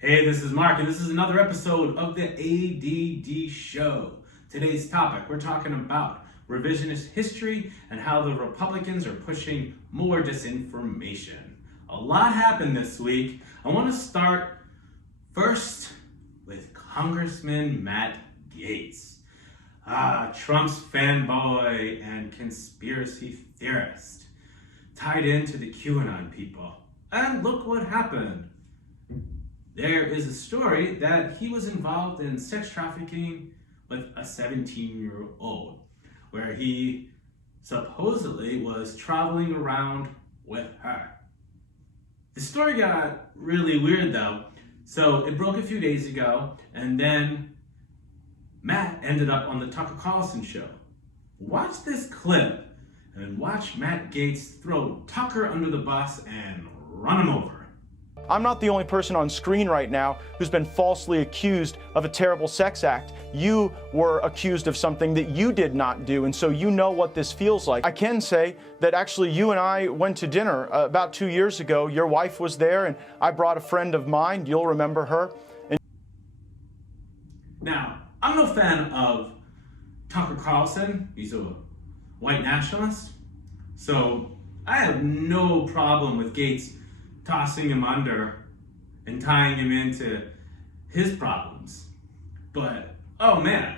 Hey, this is Mark, and this is another episode of the ADD Show. Today's topic, we're talking about revisionist history and how the Republicans are pushing more disinformation. A lot happened this week. I want to start first with Congressman Matt Gaetz. Trump's fanboy and conspiracy theorist, tied into the QAnon people. And look what happened. There is a story that he was involved in sex trafficking with a 17-year-old, where he supposedly was traveling around with her. The story got really weird though. So it broke a few days ago, and then Matt ended up on the Tucker Carlson show. Watch this clip and watch Matt Gaetz throw Tucker under the bus and run him over. I'm not the only person on screen right now who's been falsely accused of a terrible sex act. You were accused of something that you did not do, and so you know what this feels like. I can say that actually you and I went to dinner about 2 years ago. Your wife was there, and I brought a friend of mine. You'll remember her. Now, I'm no fan of Tucker Carlson. He's a white nationalist. So I have no problem with Gaetz tossing him under and tying him into his problems. But, oh man,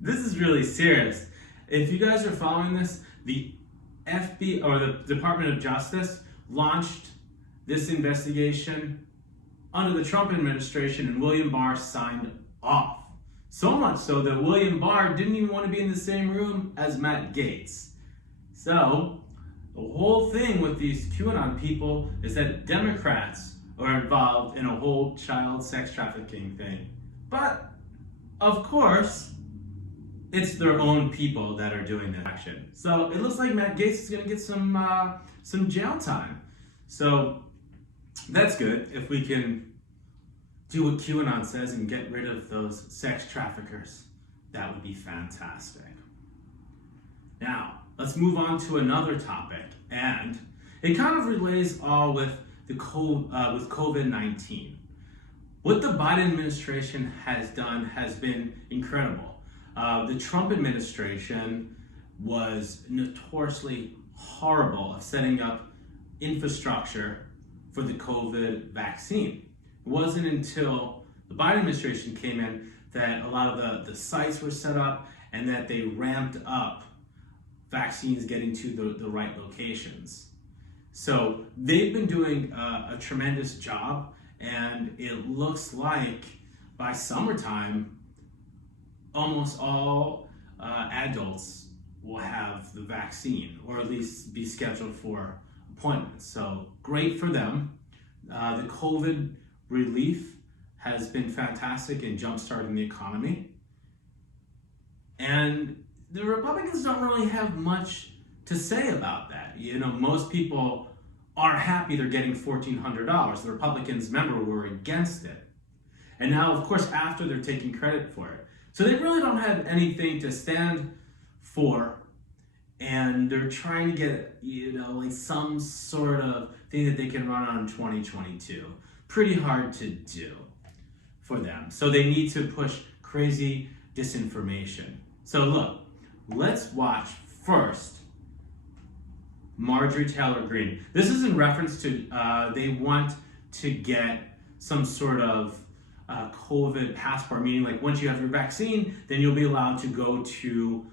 this is really serious. If you guys are following this, the FBI, or the Department of Justice, launched this investigation under the Trump administration, and William Barr signed off. So much so that William Barr didn't even want to be in the same room as Matt Gaetz. So, the whole thing with these QAnon people is that Democrats are involved in a whole child sex trafficking thing. But, of course, it's their own people that are doing that action. So it looks like Matt Gaetz is going to get some jail time. So that's good if we can do what QAnon says and get rid of those sex traffickers. That would be fantastic. Now, let's move on to another topic, and it kind of relates all with with COVID-19. What the Biden administration has done has been incredible. The Trump administration was notoriously horrible at setting up infrastructure for the COVID vaccine. It wasn't until the Biden administration came in that a lot of the sites were set up and that they ramped up vaccines getting to the right locations. So they've been doing a tremendous job, and it looks like by summertime, almost all adults will have the vaccine, or at least be scheduled for appointments. So great for them. The COVID relief has been fantastic in jumpstarting the economy. And the Republicans don't really have much to say about that. You know, most people are happy they're getting $1,400. The Republicans, remember, were against it. And now, of course, after they're taking credit for it. So they really don't have anything to stand for. And they're trying to get, like some sort of thing that they can run on in 2022. Pretty hard to do for them. So they need to push crazy disinformation. So look, let's watch first Marjorie Taylor Greene. This is in reference to they want to get some sort of COVID passport, meaning like once you have your vaccine, then you'll be allowed to go to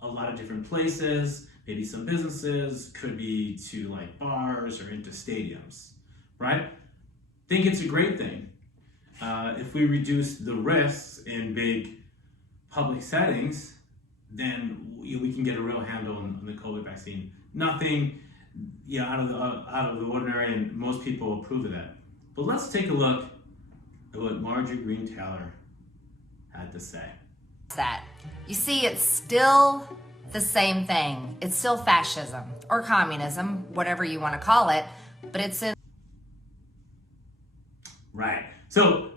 a lot of different places, maybe some businesses, could be to like bars or into stadiums, right? Think it's a great thing. If we reduce the risks in big public settings, then we can get a real handle on the COVID vaccine. Nothing out of the ordinary, and most people approve of that. But let's take a look at what Marjorie Greene Taylor had to say. That you see, it's still the same thing. It's still fascism or communism, whatever you want to call it, but it's in. Right. So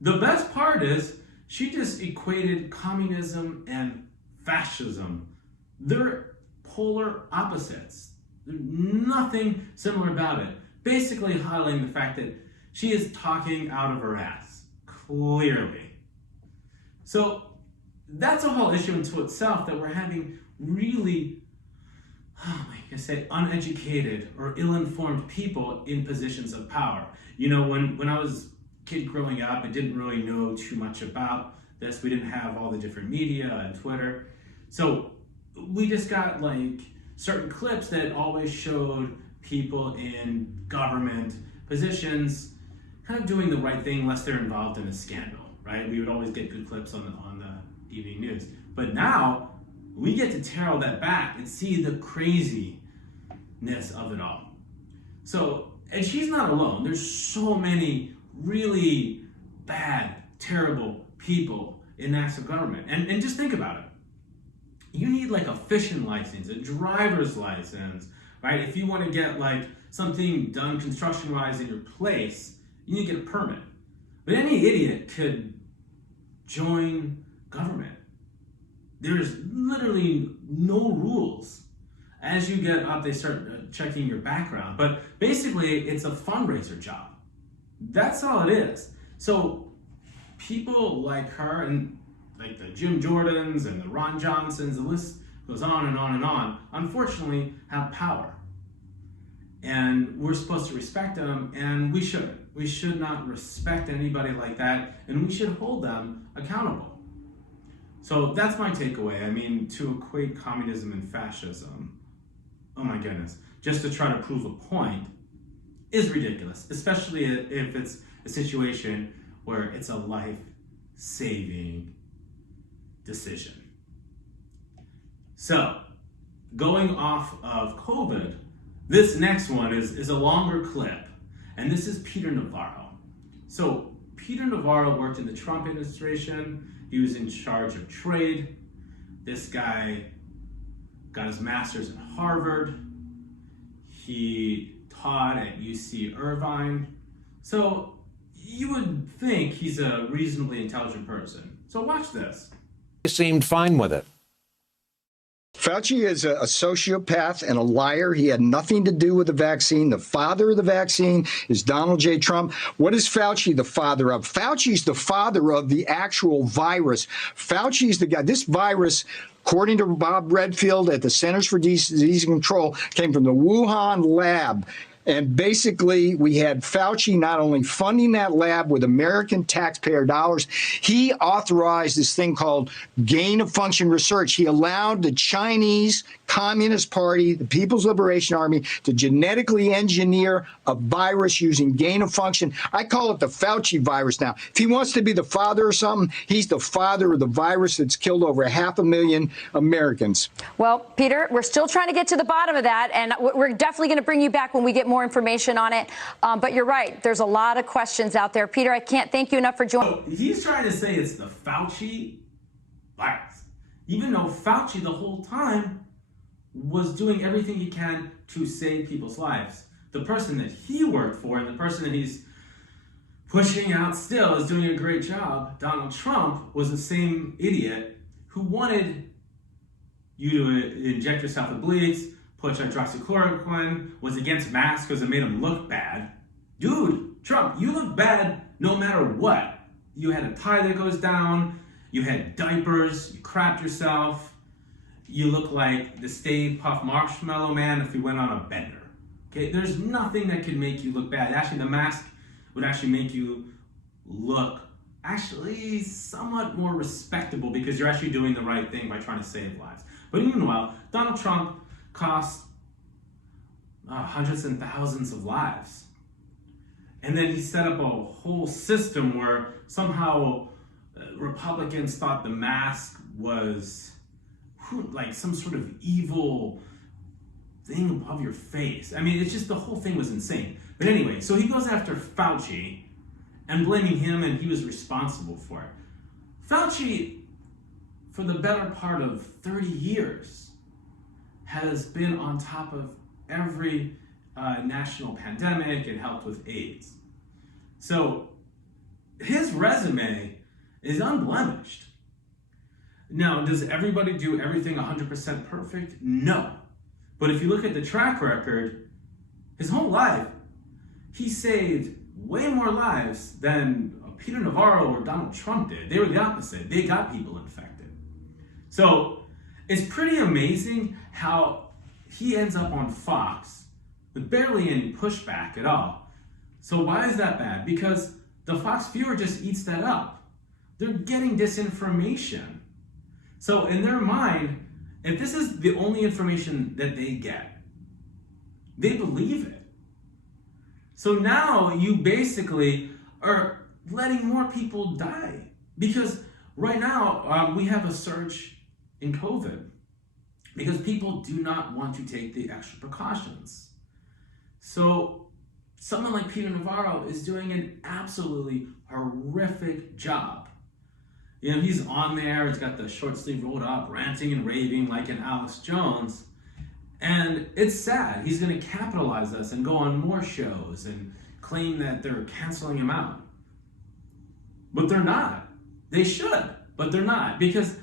the best part is she just equated communism and fascism. They're polar opposites. There's nothing similar about it. Basically highlighting the fact that She is talking out of her ass, clearly. So that's a whole issue into itself, that we're having really, like I say, uneducated or ill-informed people in positions of power. You know, when I was a kid growing up, I didn't really know too much about this. We didn't have all the different media and Twitter. So we just got like certain clips that always showed people in government positions kind of doing the right thing unless they're involved in a scandal, right? We would always get good clips on the evening news. But now we get to tear all that back and see the craziness of it all. So, and she's not alone. There's so many really bad, terrible people in national government. And just think about it. You need like a fishing license, a driver's license, right? If you want to get like something done construction-wise in your place, you need to get a permit. But any idiot could join government. There's literally no rules. As you get up, they start checking your background. But basically, it's a fundraiser job. That's all it is. So people like her and like the Jim Jordans and the Ron Johnsons, the list goes on and on and on, unfortunately have power. And we're supposed to respect them, and we shouldn't. We should not respect anybody like that, and we should hold them accountable. So that's my takeaway. I mean, to equate communism and fascism, oh my goodness, just to try to prove a point is ridiculous, especially if it's a situation where it's a life-saving decision. So, going off of COVID, this next one is a longer clip, and this is Peter Navarro. So, Peter Navarro worked in the Trump administration. He was in charge of trade. This guy got his master's at Harvard. He taught at UC Irvine. So, you would think he's a reasonably intelligent person. So watch this. He seemed fine with it. Fauci is a sociopath and a liar. He had nothing to do with the vaccine. The father of the vaccine is Donald J. Trump. What is Fauci the father of? Fauci's the father of the actual virus. Fauci's the guy. This virus, according to Bob Redfield at the Centers for Disease Control, came from the Wuhan lab. And basically, we had Fauci not only funding that lab with American taxpayer dollars, he authorized this thing called gain-of-function research. He allowed the Chinese Communist Party, the People's Liberation Army, to genetically engineer a virus using gain-of-function. I call it the Fauci virus now. If he wants to be the father or something, he's the father of the virus that's killed over 500,000 Americans. Well, Peter, we're still trying to get to the bottom of that, and we're definitely going to bring you back when we get more information on it. But you're right. There's a lot of questions out there. Peter, I can't thank you enough for joining. So he's trying to say it's the Fauci virus, even though Fauci the whole time was doing everything he can to save people's lives. The person that he worked for and the person that he's pushing out still is doing a great job. Donald Trump was the same idiot who wanted you to inject yourself with bleach, put hydroxychloroquine, was against masks because it made him look bad. Dude, Trump, you look bad no matter what. You had a tie that goes down, you had diapers, you crapped yourself, you look like the Stay Puft Marshmallow Man if you went on a bender. Okay, there's nothing that could make you look bad. Actually, the mask would actually make you look actually somewhat more respectable because you're actually doing the right thing by trying to save lives. But meanwhile, Donald Trump cost hundreds and thousands of lives. And then he set up a whole system where somehow Republicans thought the mask was like some sort of evil thing above your face. I mean, it's just the whole thing was insane. But anyway, so he goes after Fauci and blaming him, and he was responsible for it. Fauci, for the better part of 30 years, has been on top of every national pandemic and helped with AIDS. So his resume is unblemished. Now, does everybody do everything 100% perfect? No. But if you look at the track record, his whole life, he saved way more lives than Peter Navarro or Donald Trump did. They were the opposite. They got people infected. So it's pretty amazing how he ends up on Fox with barely any pushback at all. So why is that bad? Because the Fox viewer just eats that up. They're getting disinformation. So in their mind, if this is the only information that they get, they believe it. So now you basically are letting more people die. Because right now we have a surge in COVID because people do not want to take the extra precautions. So someone like Peter Navarro is doing an absolutely horrific job. You know, he's on there, he's got the short sleeve rolled up, ranting and raving like an Alex Jones. And it's sad. He's going to capitalize this and go on more shows and claim that they're canceling him out. But they're not. They should, but they're not. Because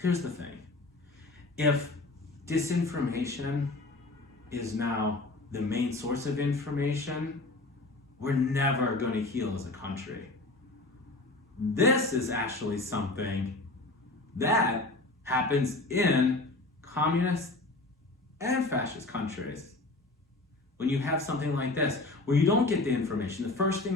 here's the thing. If disinformation is now the main source of information, we're never going to heal as a country. This is actually something that happens in communist and fascist countries. When you have something like this, where you don't get the information, the first thing